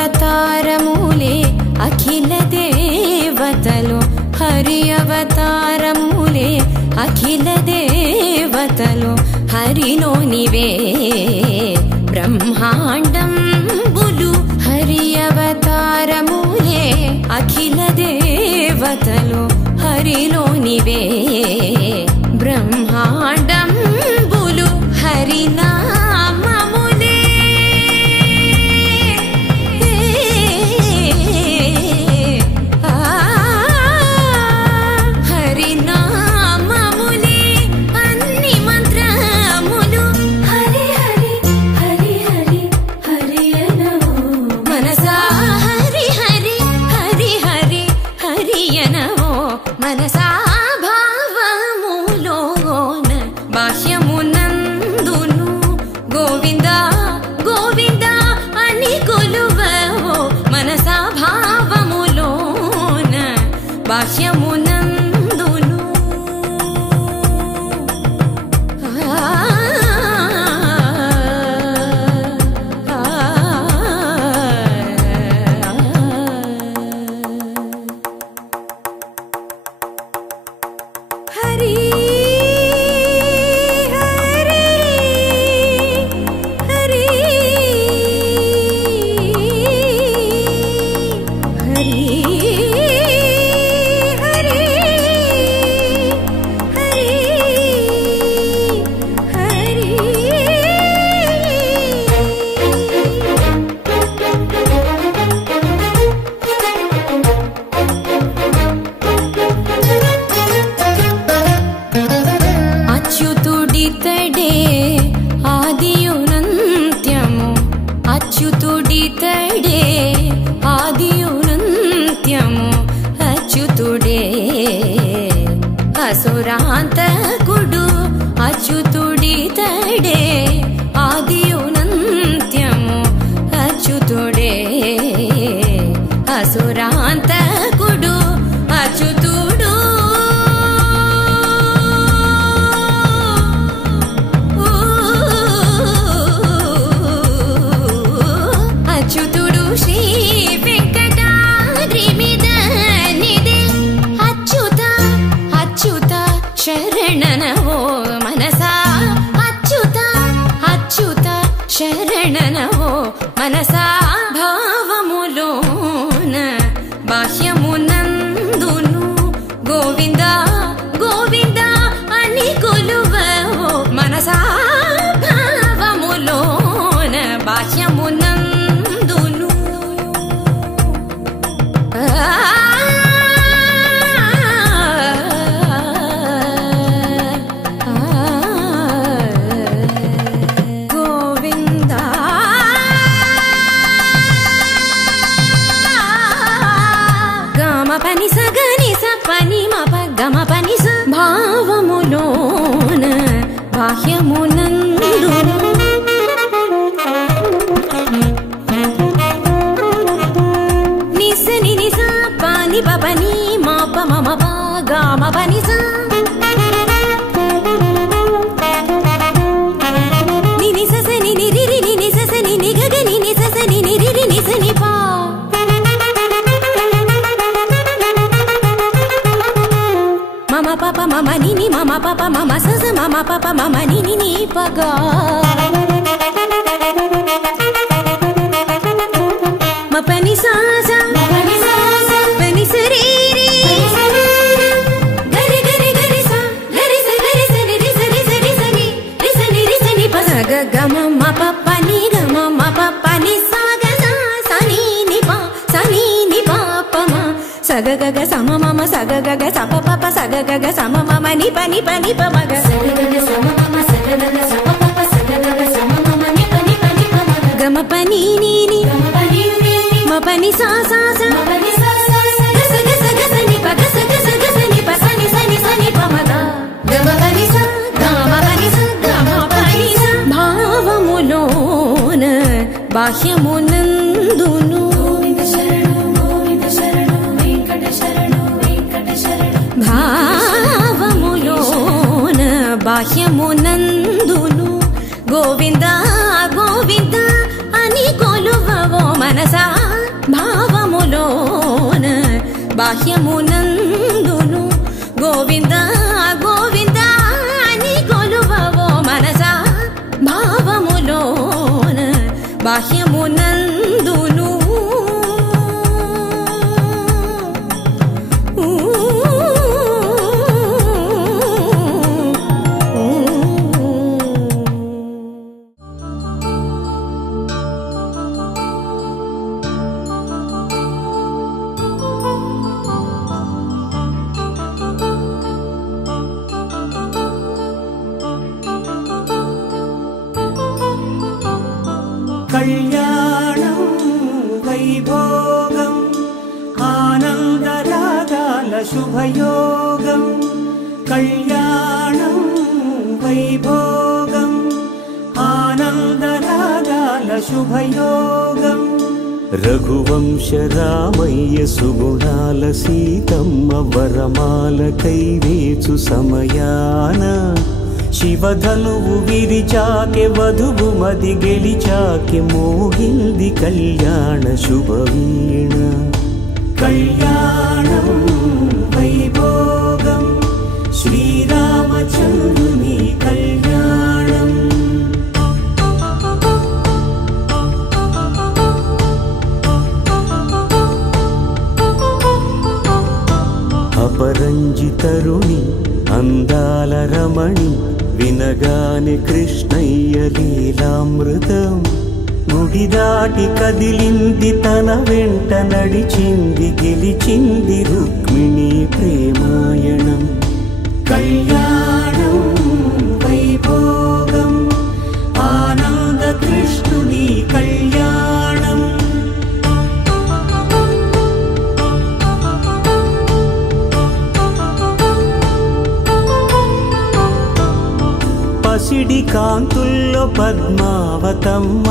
అవతారములే అఖిల దేవతలు, హరి అవతారములే అఖిల దేవతలు, హరిలోనివే బ్రహ్మాండం అవతారములే అఖిల దేవతలు హరిలోనివే బ్రహ్మాండంబులు హరినామములే హరినామములే అన్ని మంత్రములు హరి హరి హరి హరి హరి అనవో మనసా హరి హరి హరి హరి హరి అనవో మనసా భావములోన బాహ్యమునందును గోవింద గోవింద అని కొలువవో మనసా భావములోన బాహ్యమునందును హరి హరి హరి హరి హరి హరి అచ్యుతుడితడే ఆదియునంత్యము అచ్యుతుడితడే ఆదియునంత్యము అచ్యుతుడే అసురాంతకుడు అచ్యుతుడితడే ఆదియునంత్యము అచ్యుతుడే అసురాంతకుడు అచ్యుతుడు అచ్యుతుడు శ్రీ వెంకటాద్రి మీద నిదే అచ్యుత అచ్యుత శరణనవో మనసా అచ్యుత అచ్యుత శరణనవో మనసా భావములోన బాహ్యమునందును గోవింద గోవింద అని కొలువవో మనసా భావములోన బాహ్యమునందును గోవింద గమ పని సగని స పని మప గమ పని స భావములోన బాహ్యమునందును నిసని నిస పాని పని మాప మమ పా గమ పని స నిని ససని నిరి నిని ససని నిగగని ని ససని నిరి ని సని పా మమ పాప మమ నిని మమ పాప మమ సస మమ పాప మమ నిని ని పగా మపని సాస పని సరీరి గరి గరి గరి స గరి స గరి స రి స రి స రి స ని రి స ని రి స ని ప స గ గమ మ ప ప ని గ మ మ ప ప ని స గ స స ని ని ప స ని ని ప ప మ స గ గ గ స మ మ మ స గ గ గ స ప ప ప స గ గ గ స మ మ మ ని ప ని ప ని ప మ గ స గ గ గ స మ మ మ స గ గ గ స ప ప ప స గ గ గ స మ మ మ ని ప ని ప ని ప మ గ గ మ ప ని ని ని మ ప ని స స స మ ప ని స స స గ స గ స గ స ని ప గ స గ స గ స ని ప స ని స ని స ని ప మ గ గ మ ప ని స గ మ ప ని స గ మ ప ని స భావములోన బాహ్యమునందును గోవింద శరణు వెంకట శరణు భావములోన బాహ్యమునందును గోవింద గోవింద అని కొలువవో మనసా భావములోన బాహ్యమునందును గోవింద గోవింద అని కొలువవో మనసా భావములోన బాహ్యమునందును కళ్యాణం వైభోగం ఆనందరాగాల శుభయోగం కళ్యాణం వైభోగం ఆనందరాగాల శుభయోగం రఘువంశ రామయ్య సుగుణాల సీతమ్మ వరమాల కైవేచు సమయాన శివధనువు విరిచాకె వధువు మది గెలిచాకె మోగింది కళ్యాణ శుభవీణ కళ్యాణం వైభోగం శ్రీరామచంద్రుని కళ్యాణం అపరంజి తరుణి అందాల రమణి వినగానే కృష్ణయ్య లీలామృతం గుడి దాటి కదిలింది తన వెంట నడిచింది గెలిచింది రుక్మిణి ప్రేమాయణం కళ్యాణం వైభోగం ఆనంద కృష్ణుని కళ్యాణం పసిడి కాంతుల్లో పద్మావతమ్మ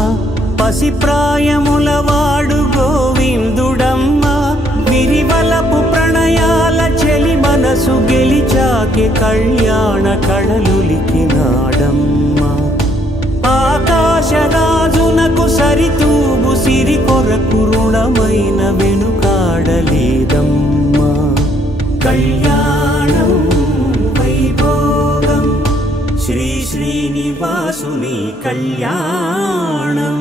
పసిప్రాయముల వాడు గోవిందుడమ్మ విరివలపు ప్రణయాల చెలి మనసు గెలిచాకె కళ్యాణ కళలులికినాడమ్మ ఆకాశరాజునకు సరితూగు సిరి కొరకు రుణమైన వెనుకాడలేదమ్మ కళ్యాణం వైభోగం శ్రీ శ్రీనివాసుని కళ్యాణం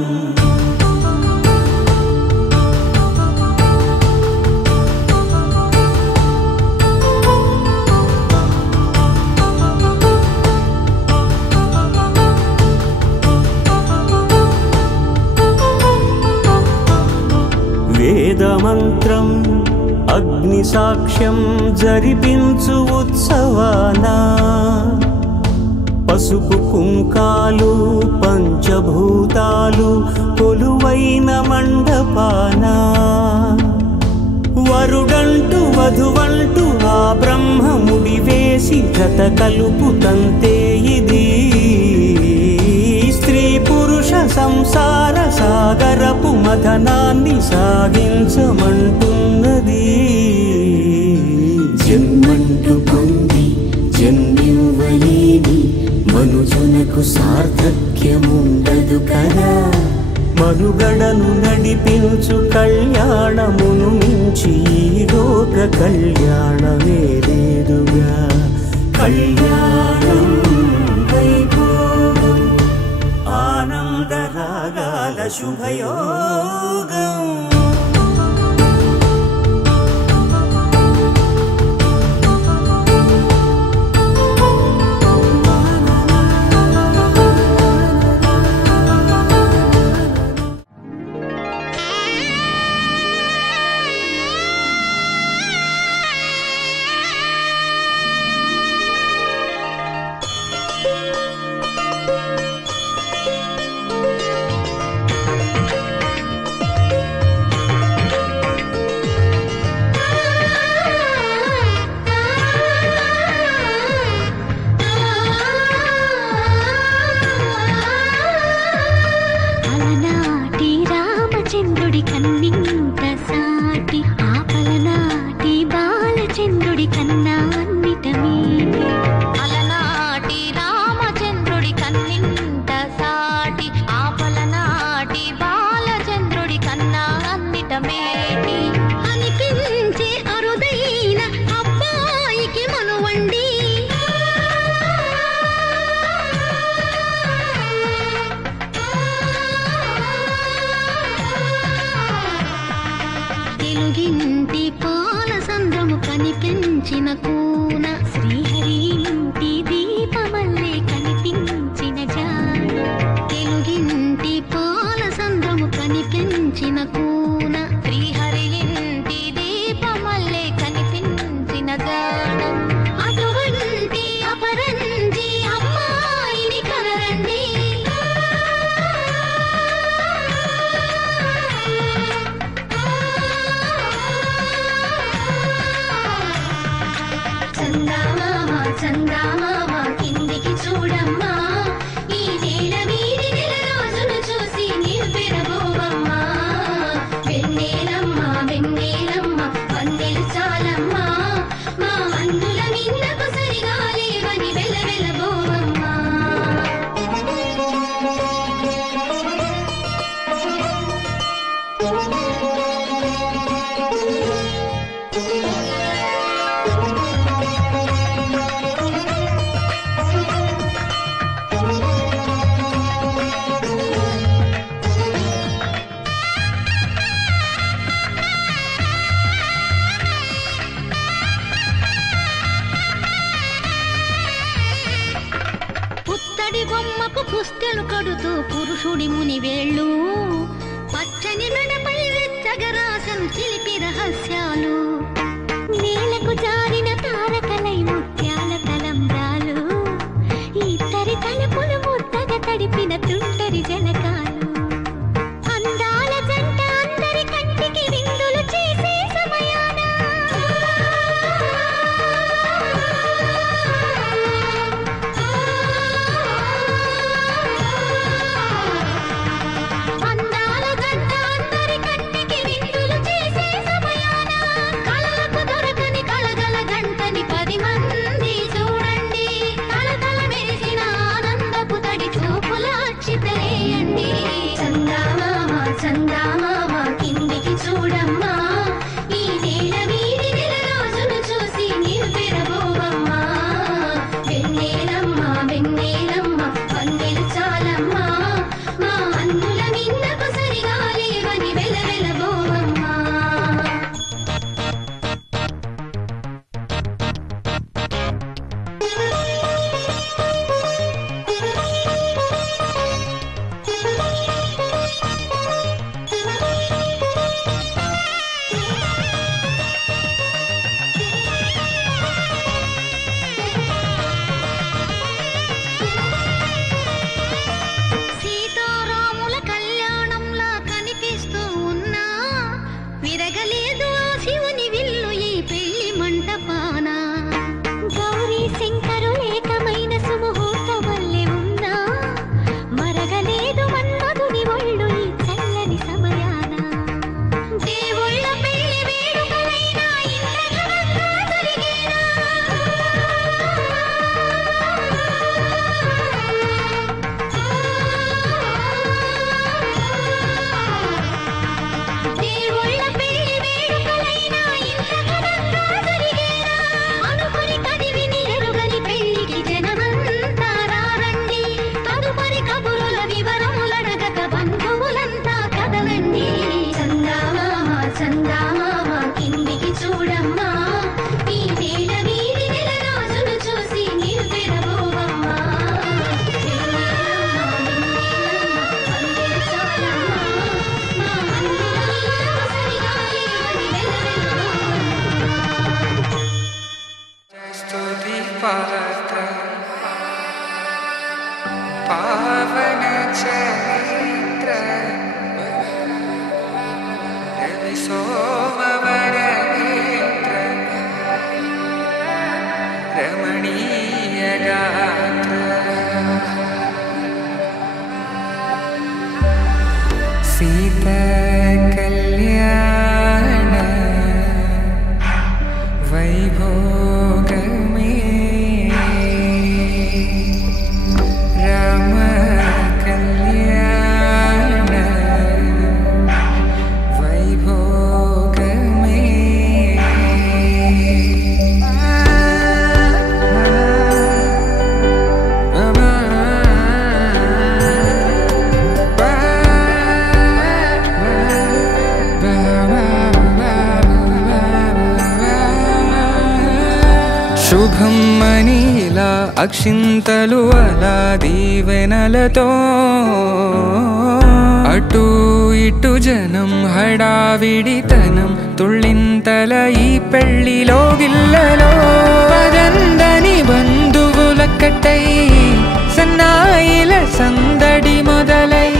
వేదమంత్రం అగ్ని సాక్ష్యం జరిపించు ఉత్సవానా పసుపు కుంకాలు పంచభూతాలు కొలువైన మండపాన వరుడంటూ వధువంటూ ఆ బ్రహ్మముడి వేసి జత కలుపుతంతే ఇది స్త్రీ పురుష సంసార సాగరపు మథనాన్ని సాగించమంటున్నది జన్మంటూ పొంది జన్మివ్వలేని మనుజునకు సార్థక్యముండదు కదా మనుగడను నడిపించు కళ్యాణమును మించి ఈ లోక కళ్యాణమే లేదుగా కళ్యాణం వైభోగం ఆనందరాగాల శుభయోగం చందమామ కిందికి చూడమ్మా ఈ నేల మీది నెల రోజులు చూసి నీవు పెరగోవమ్మా వెన్నెలమ్మ వెన్నెలమ్మ వన్నెలు చాలమ్మా మా అందుల మిన్నకు సరిగా లేవని వెలవెలబోవమ్మా పుత్తడి బొమ్మకు పుస్తెలు కడుతూ పురుషుడి ముని వేళ్ళు పచ్చని మెడపై వెచ్చగరాసను చిలిపి రహస్యాలు నేలకు జారిన తారకలై ముత్యాల తలంబ్రాలు ఇద్దరి తలుపులు ముద్దగా తడిపిన తుంటరి జలకాలు అందాల జంట అందరి కంటికి విందులు చేసే సమయాన అందాల జంట అందరి కంటికి విందులు చేసే సమయాన కళ్ళకు దొరకని కళగల గంటని 10 మంది చూడండి తలతల మెరిసిన ఆనందపు తడి చూపుల అక్షితలేయండి చందమామ చందమామ కిందికి చూడమ్మా ఈ నేల మీది నెల రోజులు చూసి నీవు పెరగోవమ్మా వెన్నెలమ్మ వెన్నెలమ్మ వన్నెలు చాలమ్మా మా అందుల మిన్నకు సరిగా లేవని వెలవెలబోవమ్మా సీతారాముల కళ్యాణంలా కనిపిస్తూ ఉన్నా విరగలేదు ఆ శివుని విల్లు ఈ పెళ్లి మంటపాన గౌరీ శంకరు ఏకమైన సుముహూర్త వల్లే ఉన్నా మరగలేదు మన్మధుని ఒళ్ళు ఈ చల్లని సమయాన దేవుళ్ళ పెళ్లి వేడుకలైనా ఇంత ఘనంగా జరిగేనా దేవుళ్ళ పెళ్లి వేడుకలైనా ఇంత ఘనంగా జరిగేనా అనుకుని కదివిని ఎరుగని పెళ్లికి జనమంతా రారండి తదుపరి కబురుల వివరములడగక బంధువులంతా కదలండి చందమామ చందమామ కిందికి చూడమ్మా ఈ నేల మీది నెల రోజులు చూసి నీవు పెరగోవమ్మా వెన్నెలమ్మ వెన్నెలమ్మ వన్నెలు చాలమ్మా మా అందుల మిన్నకు సరిగా లేవని వెలవెలబోవమ్మా स्तुति पात्र पावन चरित्र रवि सोमवर नेत्र रमणीय गात्र सीता कल्याण वैभोग में राम कल्याण वैभोग में శుభం మనీలా అక్షింతలు అలా దీవెనలతో అటు ఇటు జనం హడావిడితనం తుళ్ళింతల ఈ పెళ్లిలో గిల్లలో పదందని బంధువులక్కటై సన్నాయిల సందడి మొదలై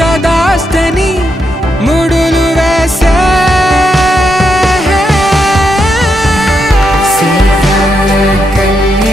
తదాస్తని ముడులు వేసే కళ్యాణ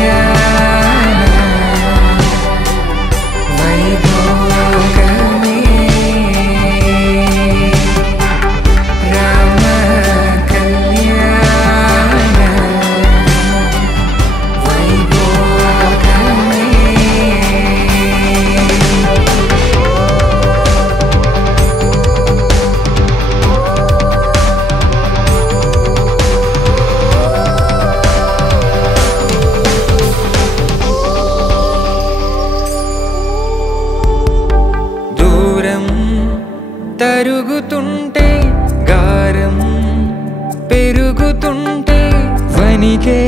పనికే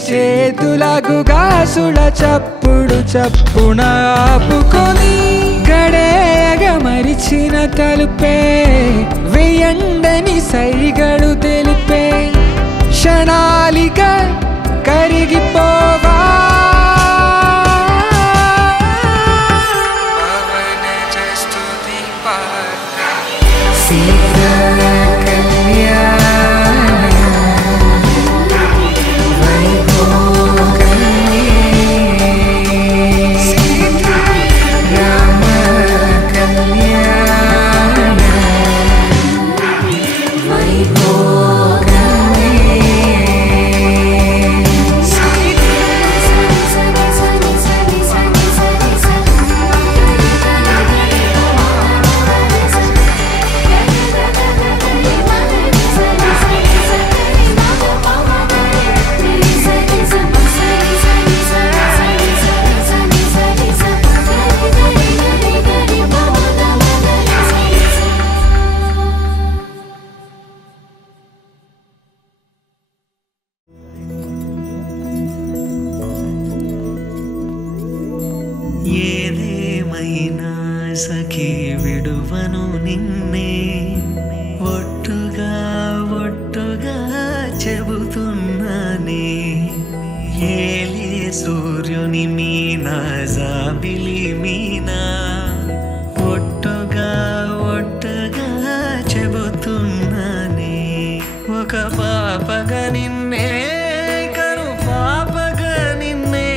చేతులకు గాసుల చప్పుడు చప్పున ఆపుకొని గడేగ మరిచిన తలుపే వెయ్యండని సైగడు తెలిపే క్షణాలిక కరిగిపోవా ఏదేమైనా సఖీ విడువను నిన్నే ఒట్టుగా ఒట్టుగా చెబుతున్నానే ఏలే సూర్యుని మీనా జాబిలి మీనా ఒట్టుగా ఒట్టుగా చెబుతున్నానే ఒక పాపగా నిన్నే కను పాపగా నిన్నే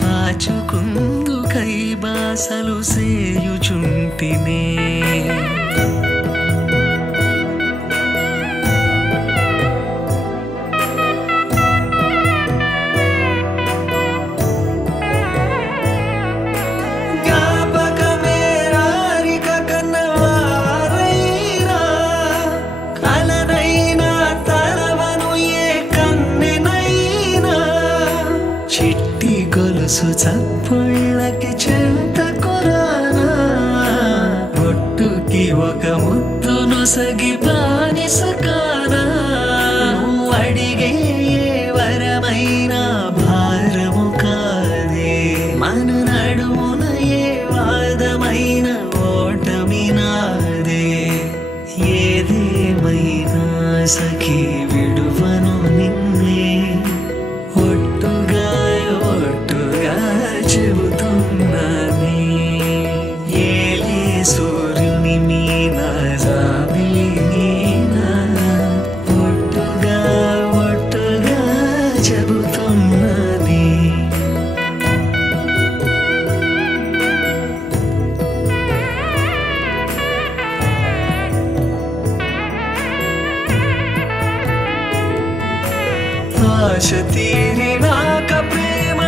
కాచుకుందుకై బాసలు సేయుచుంటినే చప్పుళ్ళకి చెంత కొరానా ఒట్టుకి ఒక ముద్దును సగి బానిసకానా అడిగే వరమైన భారము కాదే మన నడుమున ఏ వాదమైన ఓటమి నాదే ఏదేమైనా సఖీ విడువను నిన్నే ఒట్టుగా ఒట్టుగా చెబుతున్నానే ఏలే సూర్యుని మీనా జాబిలి మీనా ఒట్టుగా ఒట్టుగా చెబుతున్నానే ఆశ తీరినాక ప్రేమ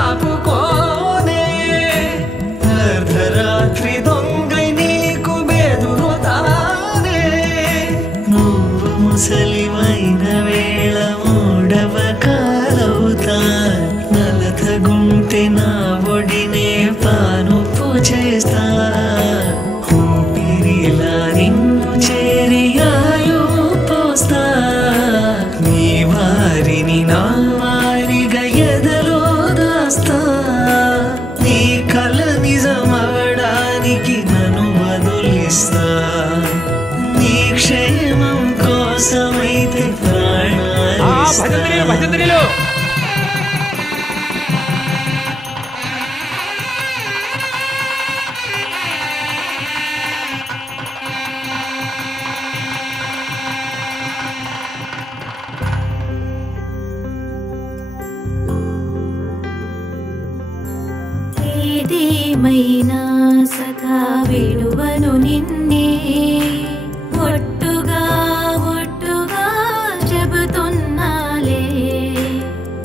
ఆపుకోనే అర్ధరాత్రి దొంగై నీకు బెదురుతానే నువ్వు ముసలివైన వేళ మూడవ కాలవుతా నలతగుంటే నా ఒడినే పానుపు చేస్తా ఊపిరిలా నిన్ను చేరి ఆయు పోస్తా నీ వారిని నా వారిగా ఎదలో దాస్తా నీ కల నిజమవడానికి నన్ను వదిలిస్తా నీ క్షేమం కోసమైతే ప్రాణాలు ఏదేమైనా సఖా విడువను నిన్నే ఒట్టుగా ఒట్టుగా చెబుతున్నాలే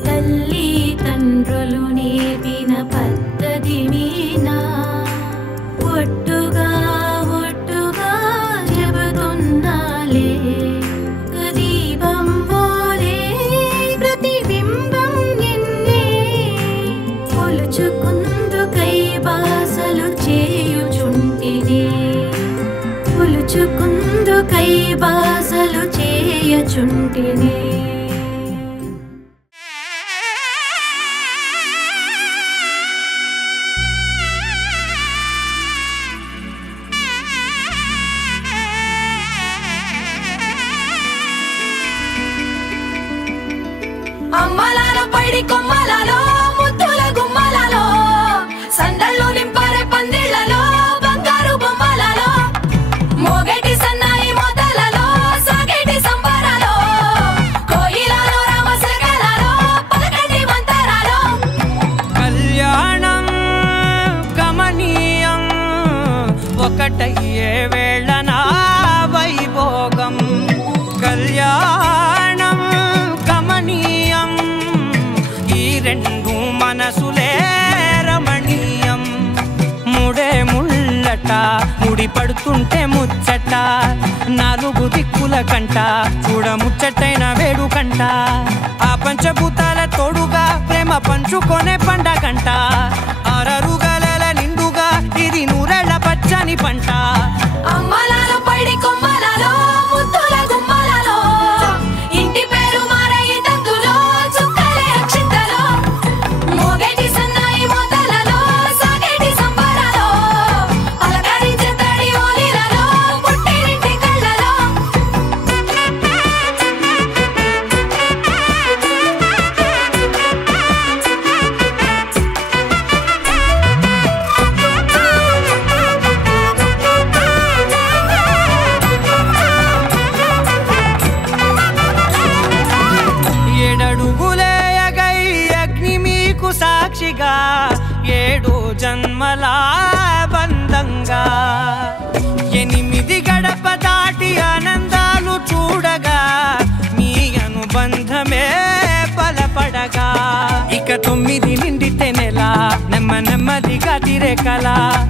తల్లి తండ్రులు నేర్పిన పద్ధతి మీనా ఒట్టుగా ఒట్టుగా చెబుతున్నాలే దీపం పోలే ప్రతిబింబం నిన్నే కొలుచుకుందుకై బాసలు చేయుచుంటినే కొలుచుకుందుకై బాసలు చేయుచుంటినే పైడి కొమ్మలలో ముద్దుల గుమ్మలలో సందళ్ళు నింపారే పందిళ్లలో బంగారు బొమ్మలలో మోగేటి సన్నాయి మొదలలో సాగేటి సంబరాలో కోయిలలో రామశకలలో పలకటి మంతరాలో కళ్యాణం గమనీయం ఒకటయ్యే వేళన వైభోగం కళ్యాణం గమనీయం ఈ రెండు మనసులే రమణీయం ముడే ముళ్ళట ముడి పడుతుంటే ముచ్చట నాలుగు దిక్కుల కంట చూడ ముచ్చటైన వేడుకంట ఆ పంచభూతాల తోడుగా ప్రేమ పంచుకొనే పండగంట అరరుగల నిండుగా ఇది నూరెళ్ళ పచ్చని పంట అమ్మలలో పైడి కొమ్మలలో ముద్దుల గుమ్మలలో ఇంటి పేరు మారయి తంతులో చుక్కలే అక్షింతలో మోగేటి సన్నాయి మొదలలో సాగేటి సంబరాలో పలకరించే తడి ఓలిలలో పుట్టినింటి కళ్ళలో ఏడడుగులేయగై అగ్ని మీకు సాక్షిగా ఏడు జన్మల బంధంగా 8 గడప దాటి ఆనందాలు చూడగా మీ అనుబంధమే బలపడగా ఇక 9 నిండితే నెల నెమ్మదిగా తిరే కల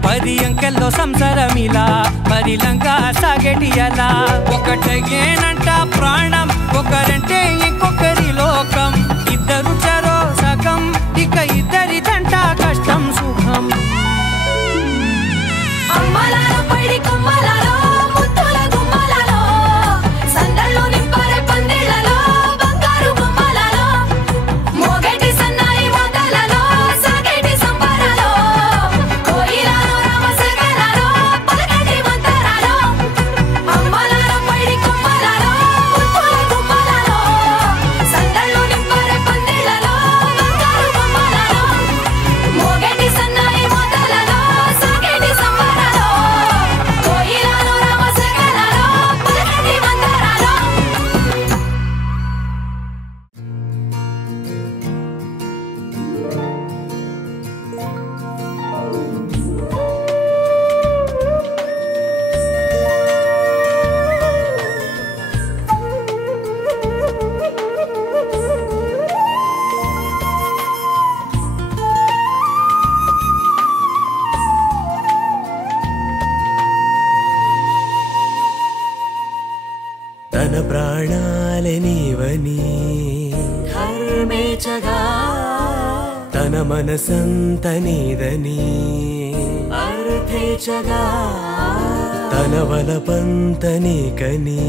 10 అంకెల్లో సంసారమిలా పరిలంగా సాగేటి అలా ఒకటేనంట ప్రాణం ఒకరంటే ఇంకొకరి లోకం ఇద్దరు చరో సగం ఇక ఇద్దరిదంట కష్టం సుఖం అమ్మలలో పైడి కొమ్మలలో ముద్దుల గుమ్మలలో సందళ్ళు నింపారే పందిళ్లలో బంగారు బొమ్మలలో మోగేటి సన్నాయి మొదలలో సాగేటి సంబరాలో కోయిలలో రామశకలలో పలకటి మంతరాలో అమ్మలలో పైడి కొమ్మలలో ముద్దుల గుమ్మలలో సందళ్ళు నింపారే పందిళ్లలో బంగారు బొమ్మలలో మోగేటి సన్నాయి మొదలలో సాగేటి సంబరాలో కోయిలలో రామశకలలో పలకటి మంతరాలో తన ప్రాణాలే నీవని ధర్మేచగా తన మనసంత నీదని అర్థేచగా తన వలపంత నీకని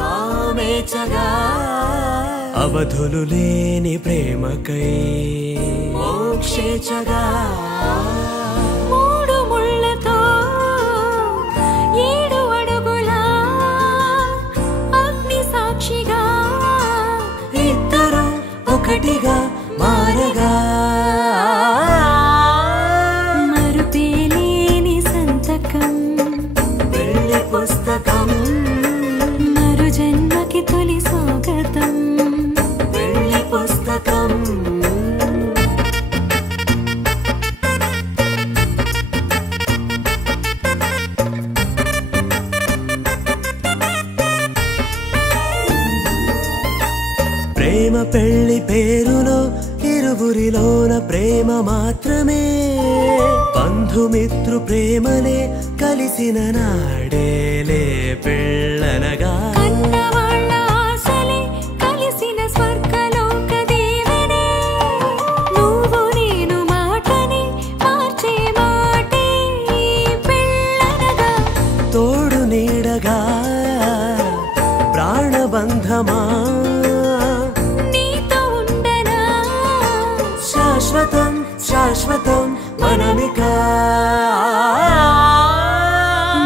కామేచగా అవధులు లేని ప్రేమకై మోక్షేచగా మూడు ముళ్ళతో 7 అడుగుల అగ్ని సాక్షిగా ఇద్దరు ఒకటిగా మారగా మరుపేలేని సంతకం పెళ్లి పుస్తకం మరు జన్మకి తొలి స్వాగతం పెళ్లి పుస్తకం ప్రేమ పెళ్లి పేరులో ఇరువురిలోన ప్రేమ మాత్రమే బంధుమిత్రు ప్రేమలే కలిసిన నాడేలే పెళ్ళనగా కన్నవాళ్ళ ఆశలే కలిసిన స్వర్గలోక దేవనే నువ్వు నేను మాటని మార్చే మాటే పెళ్ళనగా తోడు నీడగా ప్రాణబంధమా నీతో ఉండనా శాశ్వతం శాశ్వతం మనమిక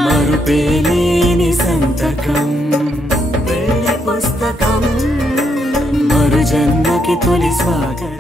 మరుపేలేని సంతకం పెళ్లి పుస్తకం మరు జన్మ ప్రేమకి తొలి స్వాగతం.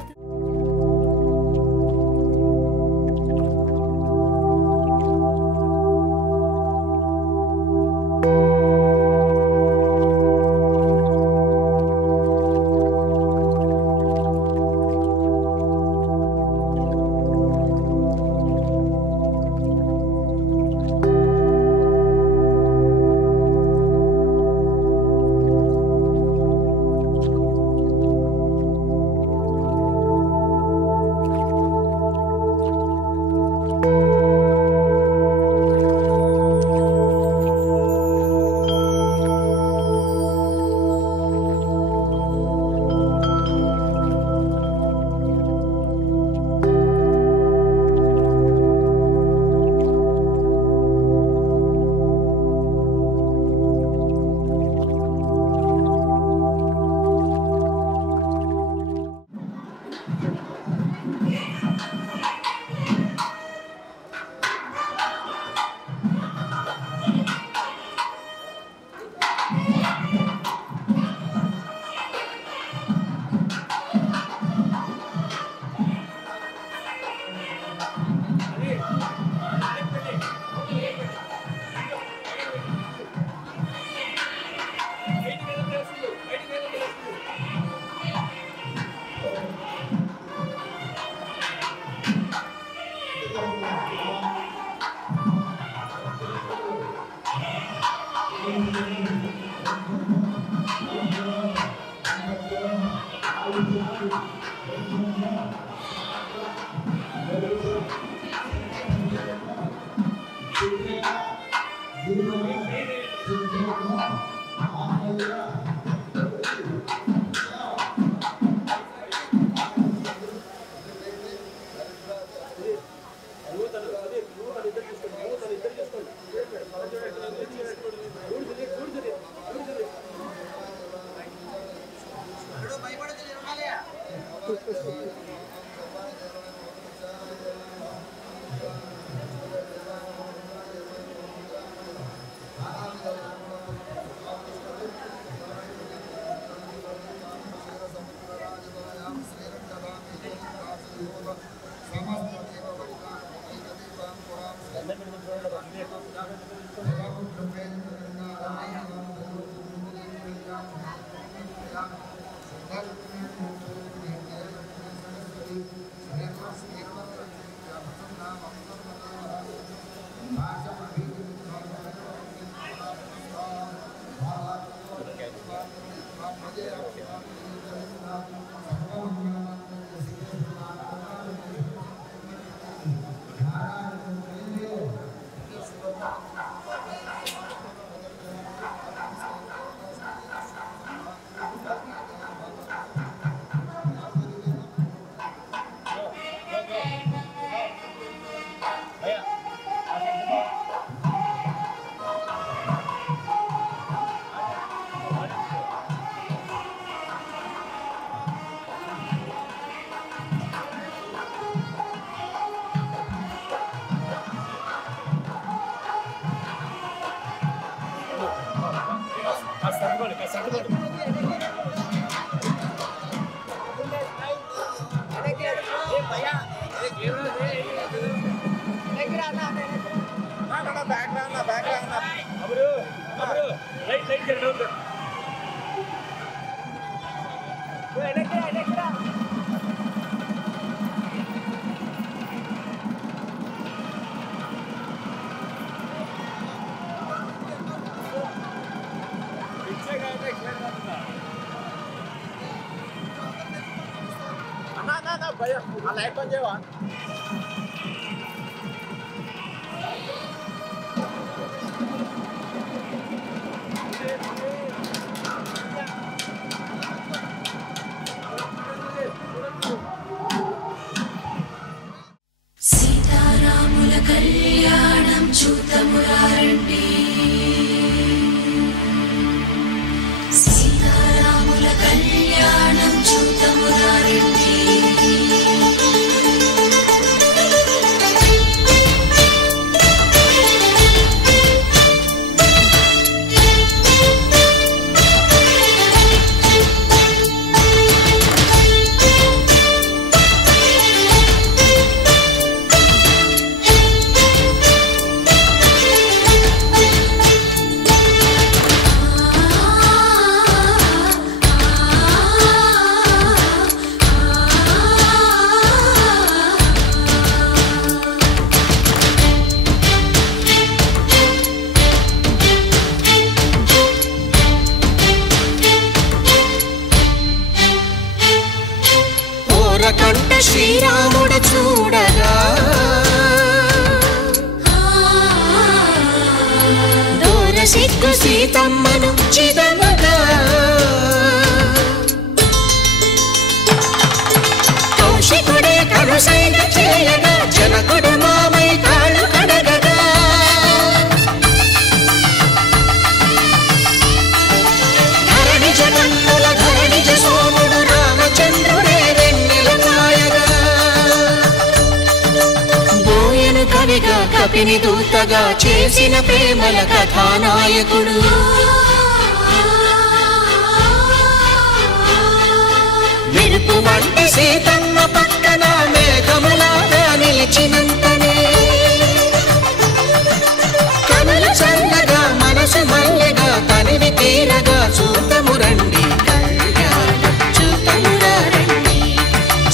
సీతారాముల కళ్యాణం చూతమురారండి, సీతారాముల కళ్యాణం చూతమురారండి. కంట శ్రీరాముడు చూడగా దూర సిగ్గు సీతమ్మను చిదమగా కౌశికుడే కరుసైన చేయగా జనకుడు మామై కాళ్ళు కడగగా ధరణి జగన్నుల ధరణి సోముడు రామచంద్రుడే వెన్నెల కాయగా బోయను కవిగా కపిని దూతగా చేసిన ప్రేమల కథానాయకుడు మెరుపు వంటి సీతమ్మ పక్కన మేఘములాగా నిలిచినంతనే కనులు చల్లగా మనసు మల్లెగా తనివి తీరగా చూతము రండి కళ్యాణం చూతమురా రండి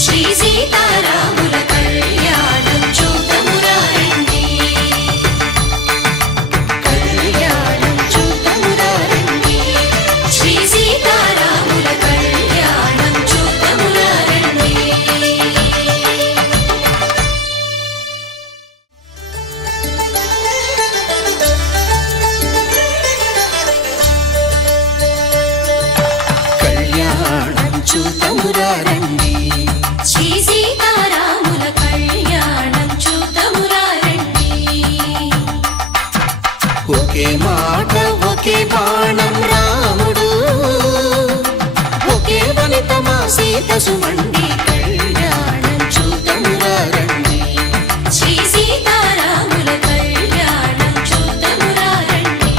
శ్రీ సీతారాముల కళ్యాణం చూతమురా రండి కళ్యాణం చూతమురా రండి శ్రీ సీతారాముల కళ్యాణం చూతమురా రండి కళ్యాణం చూతమురా రండి శ్రీ సీతారాముల కళ్యాణం చూతమురా రండి ఒకే మాట ఒకే బాణం రాముడు ఒకే వనిత మా సీత సుమండి కళ్యాణం చూతమురా రండి శ్రీ సీతారాముల కళ్యాణం చూతమురా రండి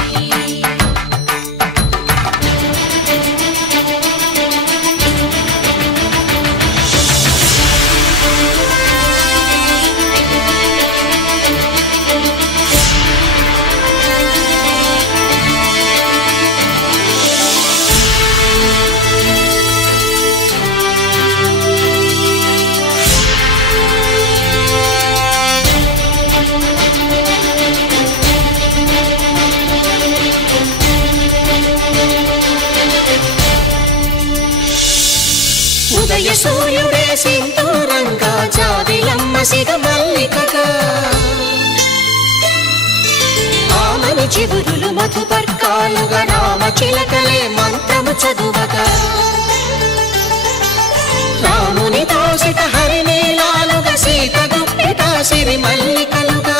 ఉదయ సూర్యుడే సింధూరంగా జాబిలమ్మ సిగ మల్లికగా ఆమని చిగురులు మధుపర్కాలుగా రామ చిలకలే మంత్రము చదువగా రాముని దోసిట హరినీలాలుగా సీత గుప్పిట సిరి మల్లికలుగా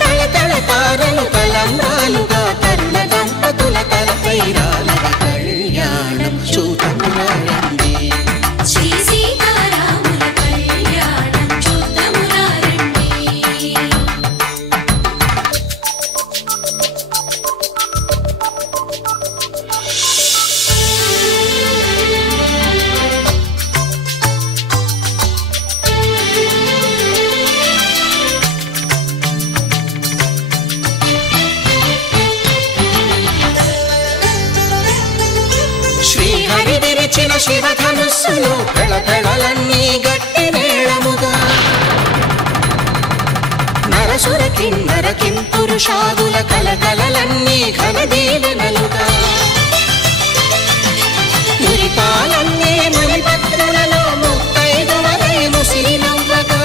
తళతళ తారలు తలంబ్రాలుగా తరుణ దంపతుల తలపైరాలుగా కళ్యాణం చూతమురా రండి శ్రీ సీతారాముల కళ్యాణం చూతమురా రండి శ్రీహరి విరిచిన శివధనుస్సులు పెళపెళలన్నీ గట్టి మేళముగా నరసుర కిన్నర కింపురుషాదుల కలకలలన్నీ ఘన దీవెనలుగా మురిపాలన్నీ మునిపత్రులలో ముత్తైదువలై ముసిరి నవ్వగా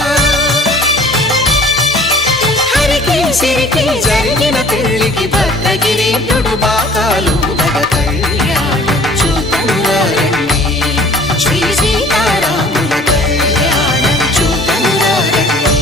హరికి సిరికి జరిగిన పెళ్లికి భద్రగిరీంద్రుడు బాకాలు కళ్యాణం చూతమురా రండి శ్రీ సీతారాముల కళ్యాణం చూతమురా రండి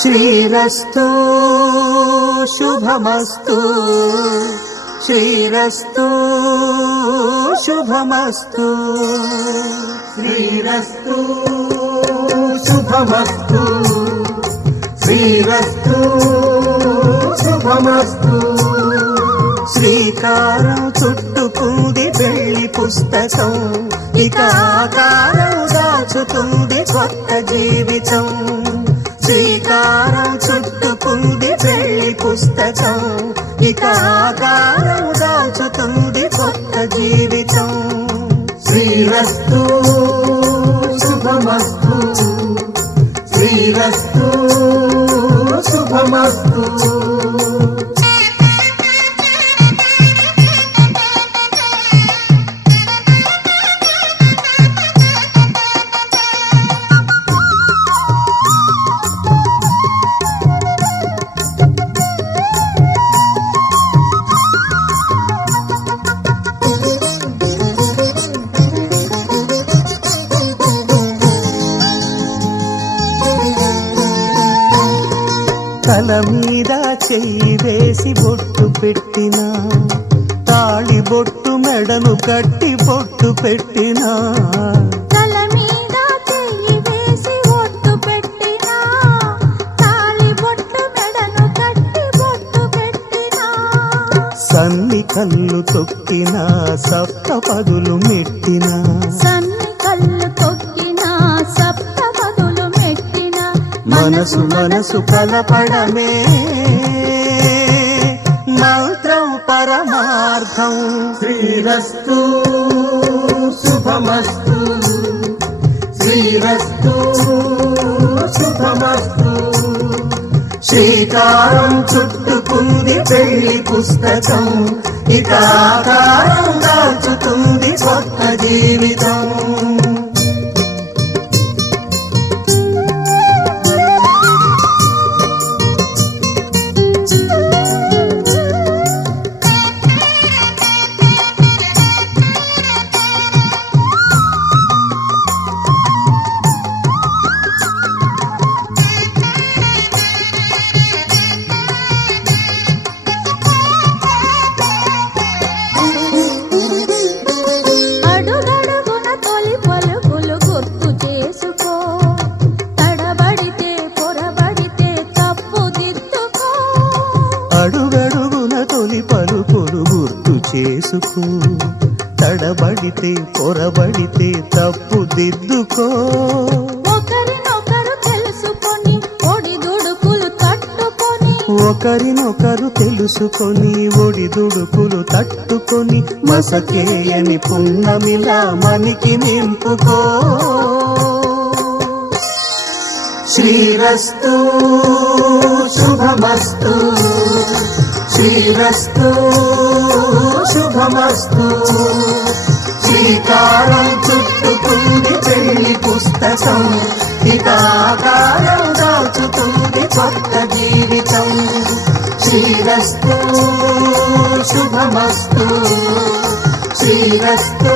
శ్రీరస్తు శుభమస్తు శ్రీరస్తు శుభమస్తు శ్రీరస్తు శుభమస్తు శ్రీరస్తు శుభమస్తు శ్రీకారం చుట్టుకుంది పెళ్లి పుస్తకం ఇక ఆకారం దాచుతుంది కొత్త జీవితం శ్రీకారం చుట్టుకుంది పెళ్లి పుస్తకం ఇక ఆకారం దాచుతుంది కొత్త జీవితం శ్రీరస్తు శుభమస్తు శ్రీరస్తు శుభమస్తు తల మీద చెయ్యి వేసి బొట్టు పెట్టినా తాళి బొట్టు మెడను కట్టి బొట్టు పెట్టినా తల మీద చెయ్యి వేసి బొట్టు పెట్టినా తాళి బొట్టు మెడను కట్టి బొట్టు పెట్టినా సన్ని కళ్ళు తొక్కినా సప్త పదులు మెట్టినా సన్ని కళ్ళు తొక్కినా సప్త పదులు మెట్టినా మనసు మనసు కలపడమే మంత్రం పరమార్థం శ్రీరస్తు శుభమస్తు శ్రీరస్తు శుభమస్తు శ్రీకారం చుట్టుకుంది పెళ్లి పుస్తకం ఇక ఆకారం దాచుతుంది కొత్త జీవితం పలుకులు గుర్తు చేసుకో. తడబడితే పొరబడితే తప్పు దిద్దుకో. ఒకరినొకరు తెలుసుకొని ఒడిదుడుకులు తట్టుకొని, ఒకరినొకరు తెలుసుకొని ఒడిదుడుకులు తట్టుకొని మసకేయని పున్నమిలా మనికి నింపుకో. శ్రీరస్తు శుభమస్తు, శ్రీరస్తు శుభమస్తు. శ్రీకారం చుట్టుకుంది పెళ్లి పుస్తకం, ఇక ఆకారం దాచుతుంది కొత్త జీవితం. శ్రీరస్తు శుభమస్తు, శ్రీరస్తు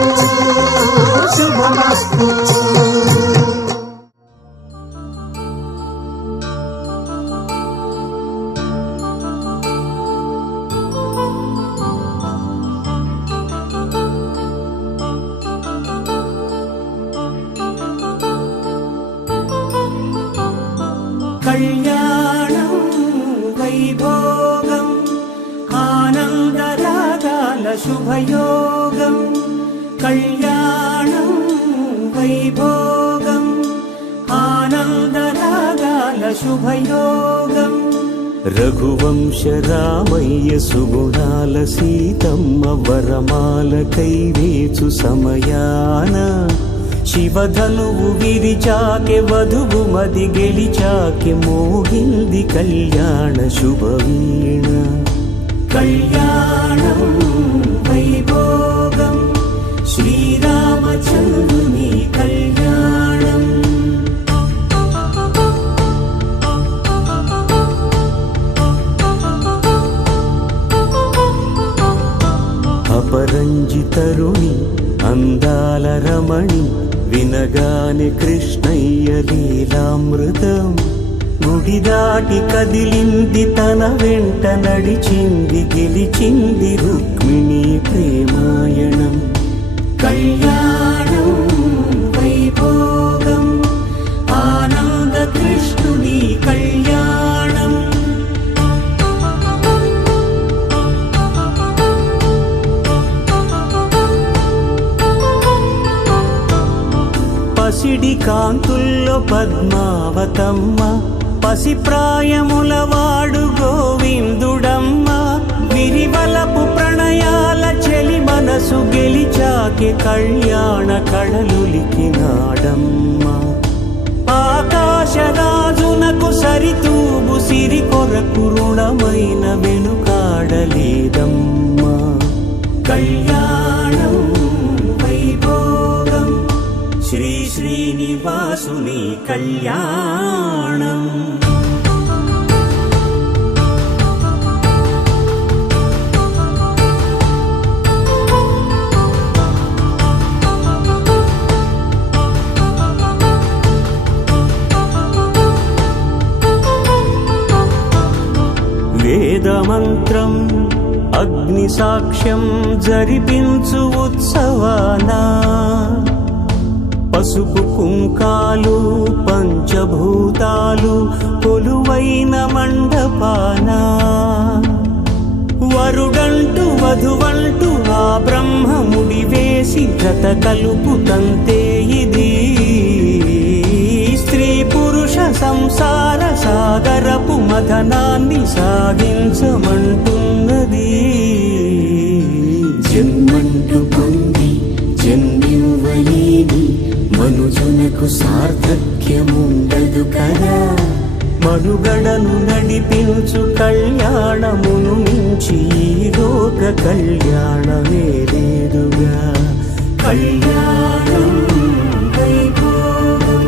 శుభమస్తు. కళ్యాణం వైభోగం ఆనందరాగాల శుభయోగం. కళ్యాణం వైభోగం ఆనందరాగాల శుభయోగం. రఘువంశ రామయ్య సుగుణాల సీతమ్మ వరమాల కైవేచు సమయాన శివధనువు విరిచాకె వధువు మది గెలిచాకె మోగింది కళ్యాణ శుభవీణ. కళ్యాణం వైభోగం శ్రీరామచంద్రుని కళ్యాణం. అపరంజి తరుణి అందాల రమణి వినగానే కృష్ణయ్య లీలామృతం. గుడి దాటి కదిలింది తన వెంట నడిచింది గెలిచింది రుక్మిణి ప్రేమాయణం. కళ్యాణం వైభోగం ఆనంద కృష్ణుని కళ్యాణం. పసిడి కాంతుల్లో పద్మావతమ్మ పసిప్రాయముల వాడు గోవిందుడమ్మ. విరివలపు ప్రణయాల చెలి మనసు గెలిచాకె కళ్యాణ కళలులికినాడమ్మ. ఆకాశరాజునకు సరితూబు సిరి కొరకు రుణమైన వెనుకాడలేదమ్మ. కళ్యాణం వైభోగం శ్రీ శ్రీనివాసుని కళ్యాణం. వేదమంత్రం అగ్ని సాక్ష్యం జరిపించు ఉత్సవానా. పసుపు కుంకాలు పంచభూతాలు కొలువైన మండపాన. వరుడంటూ వధువంటూ ఆ బ్రహ్మముడి వేసి జత కలుపుతంతే ఇది. స్త్రీ పురుష సంసార సాగరపు మథనాన్ని సాగించమంటున్నది. జన్మంటూ పొంది జన్మివ్వలేని మనుజునకు సార్థక్యముండదు కదా. మనుగడను నడిపించు కళ్యాణమును మించి ఈ లోక కళ్యాణమే లేదుగా. కళ్యాణం వైభోగం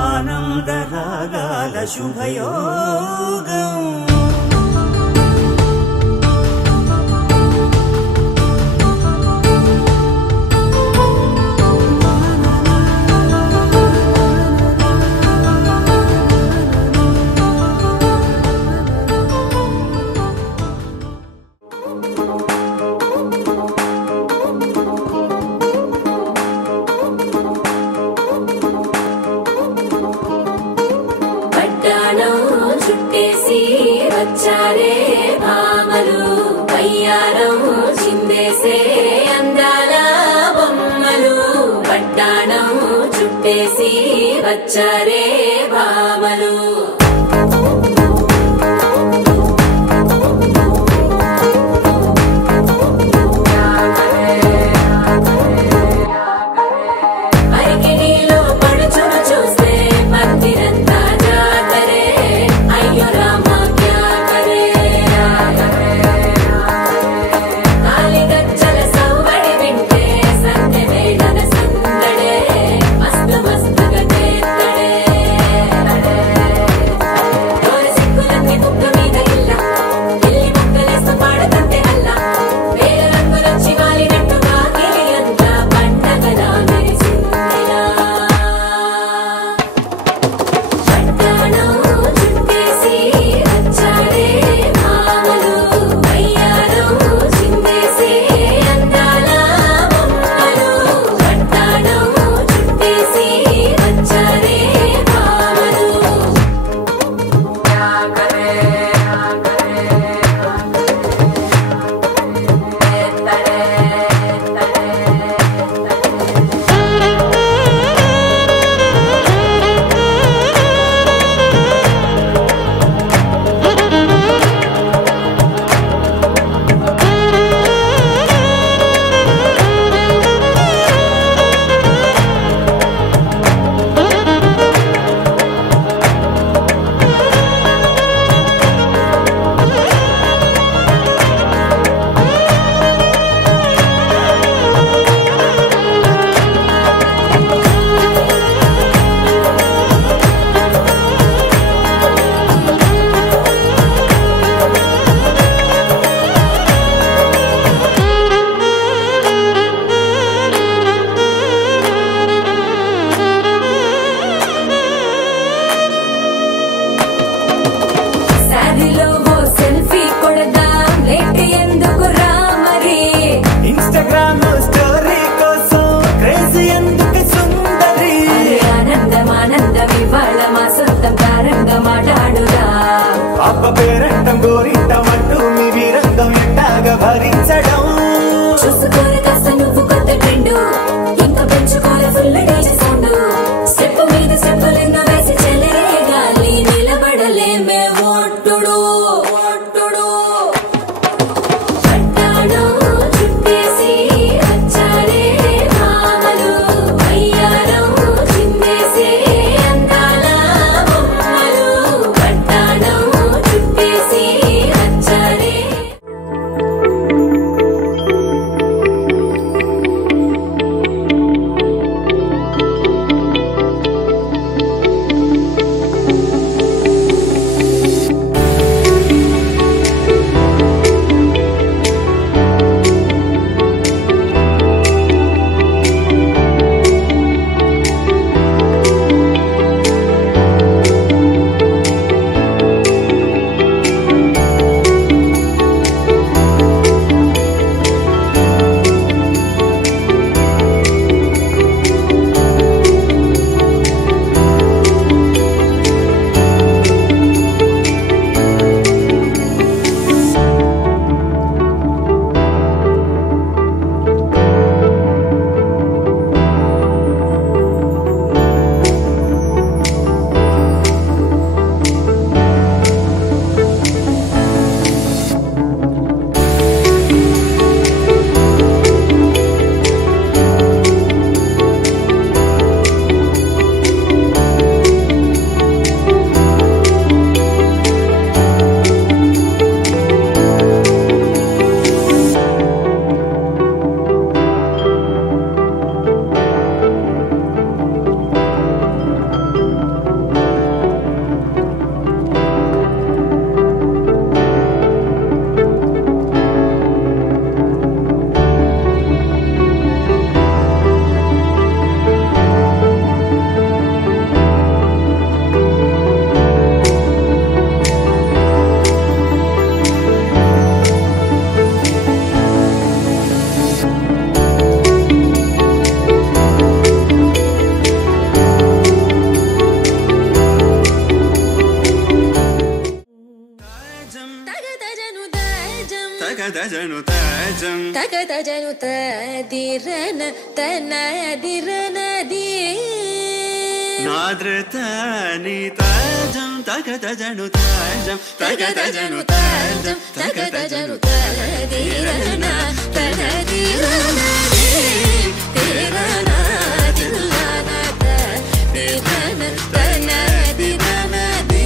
ఆనంద రాగాల శుభయోగం. చుట్టేసి వయ్యారం చిందేసే అందాల బొమ్మలు పట్టాణం చుట్టేసి వచ్చారే భామలు పేరంటం గోరింటమంటూ మీ వీరంగం ఎట్టాగా భరించడం చూసుకోరు కాస్త నువ్వు కొత్త ట్రెండ్ ఇంకా పెంచుకోలే ఫుల్ డీజే సౌండ్ స్టెప్ మీద స్టెప్పులెన్నో వేసి చెల్లే గాలి నిలబడలేమే ఒట్టుడు ఒట్టుడు పట్టాణం చుట్టేసి వచ్చారే భామలు వయ్యారం చిందేసే అందాల బొమ్మలు పట్టాణం చుట్టేసి వచ్చారే తగతజను తజం తగతజను తదిరన తనదిరనది నాద్రతని తజం తగతజను తజం తగతజను తజం తగతజను తదిరన తనదిరనది తిరన తిల్లన తదిరన తనదిరనది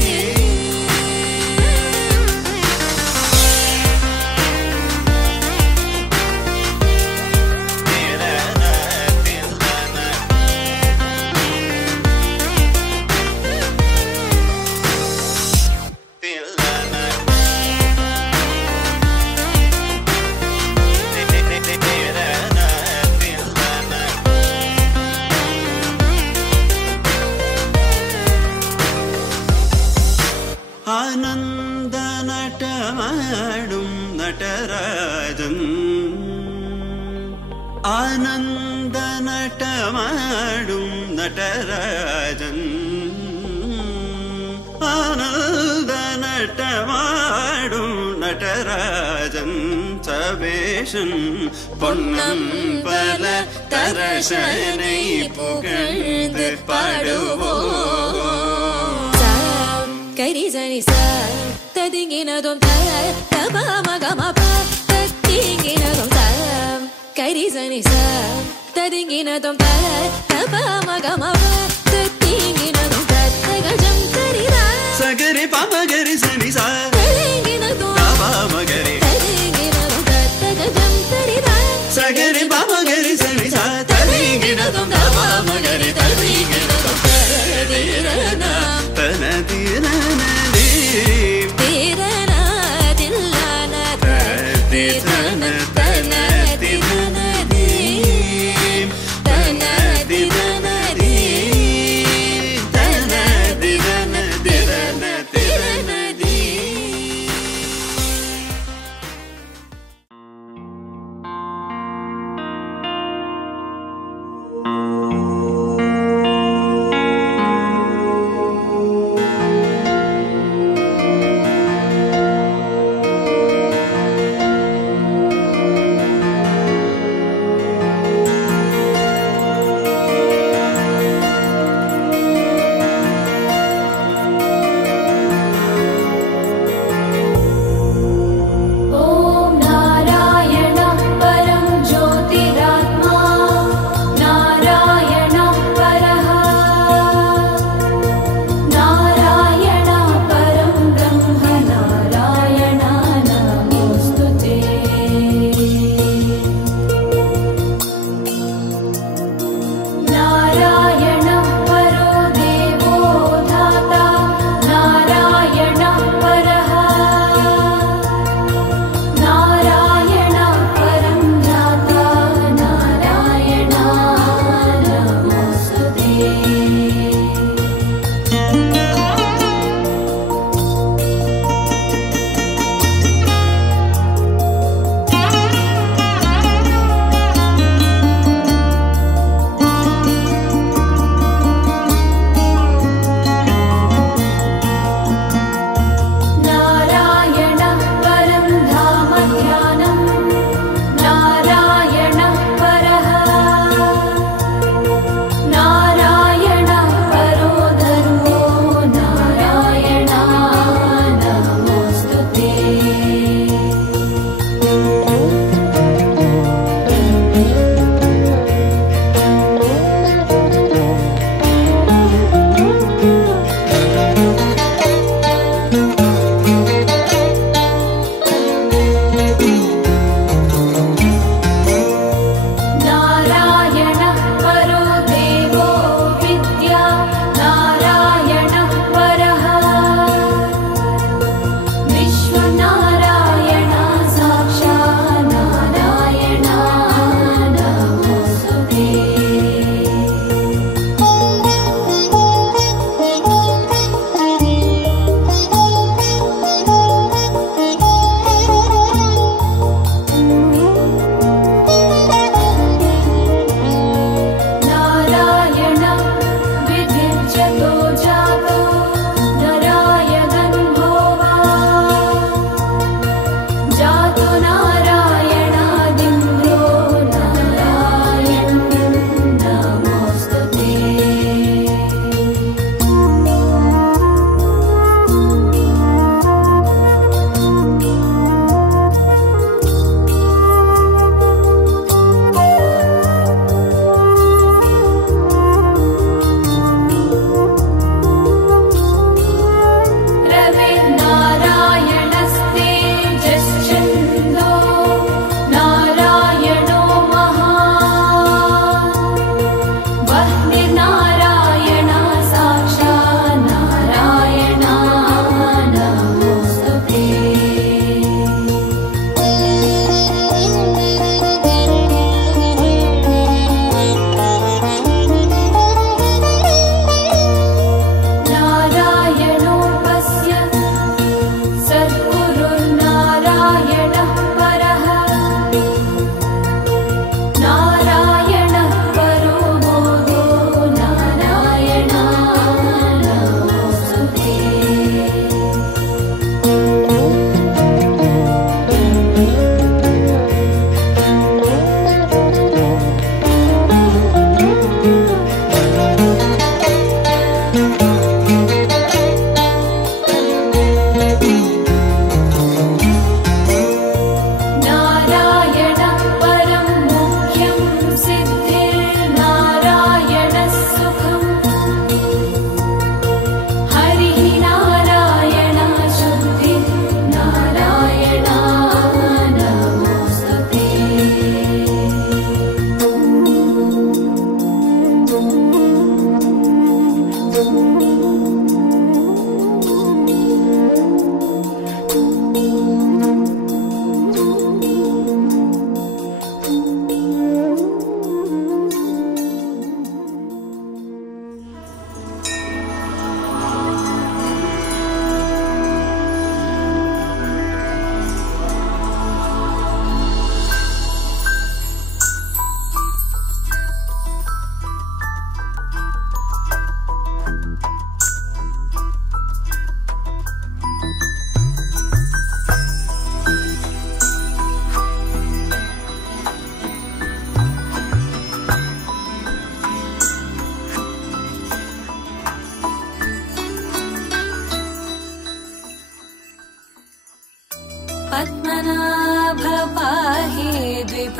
ஆனந்த நடமாடும் நடராஜன் ஆனந்த நடமாடும் நடராஜன் ஆனந்த நடமாடும் நடராஜன் சபேஷன் பொன்னம் பல தரசனை புகழ்ந்து பாடுவோம் கரிசனி சார் ததிங்கினதும் தபமகமப தத்திங்கினதும் சார் கரிசனி சார் ததிங்கினதும் தபமகமப தத்திங்கினதும் தத்தகஜம் கரிதா சகரி பமகரி சனி சார் ததிங்கினதும் தபமகரி ததிங்கினதும் தத்தகஜம் கரிதா சகரி பமகரி சனி சார் ததிங்கினதும் தபமகரி ததிங்கினதும் ததிரனா தனதிரனதி திரனா தில்லன திரன தனதிரனதி தனதிரனதி தனதிரனதிரனதி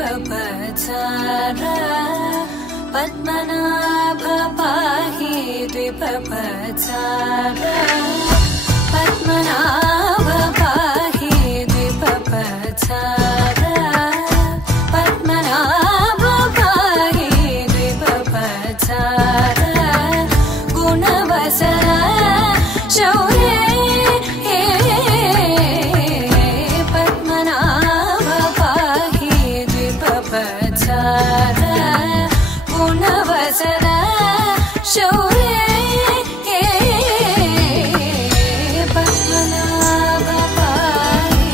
द्विपपचारा पद्मनाभ पाहि द्विपपचारा पद्मनाभ पाहि द्विपपचारा पद्मनाभ पाहि द्विपपचारा गुणवसरा शौर्ये पद्मनाभ पाहि द्विपपचारा गुणवसरा शौर्ये पद्मनाभ पाहि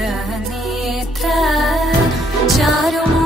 चन्द्रनेत्र चारुमुख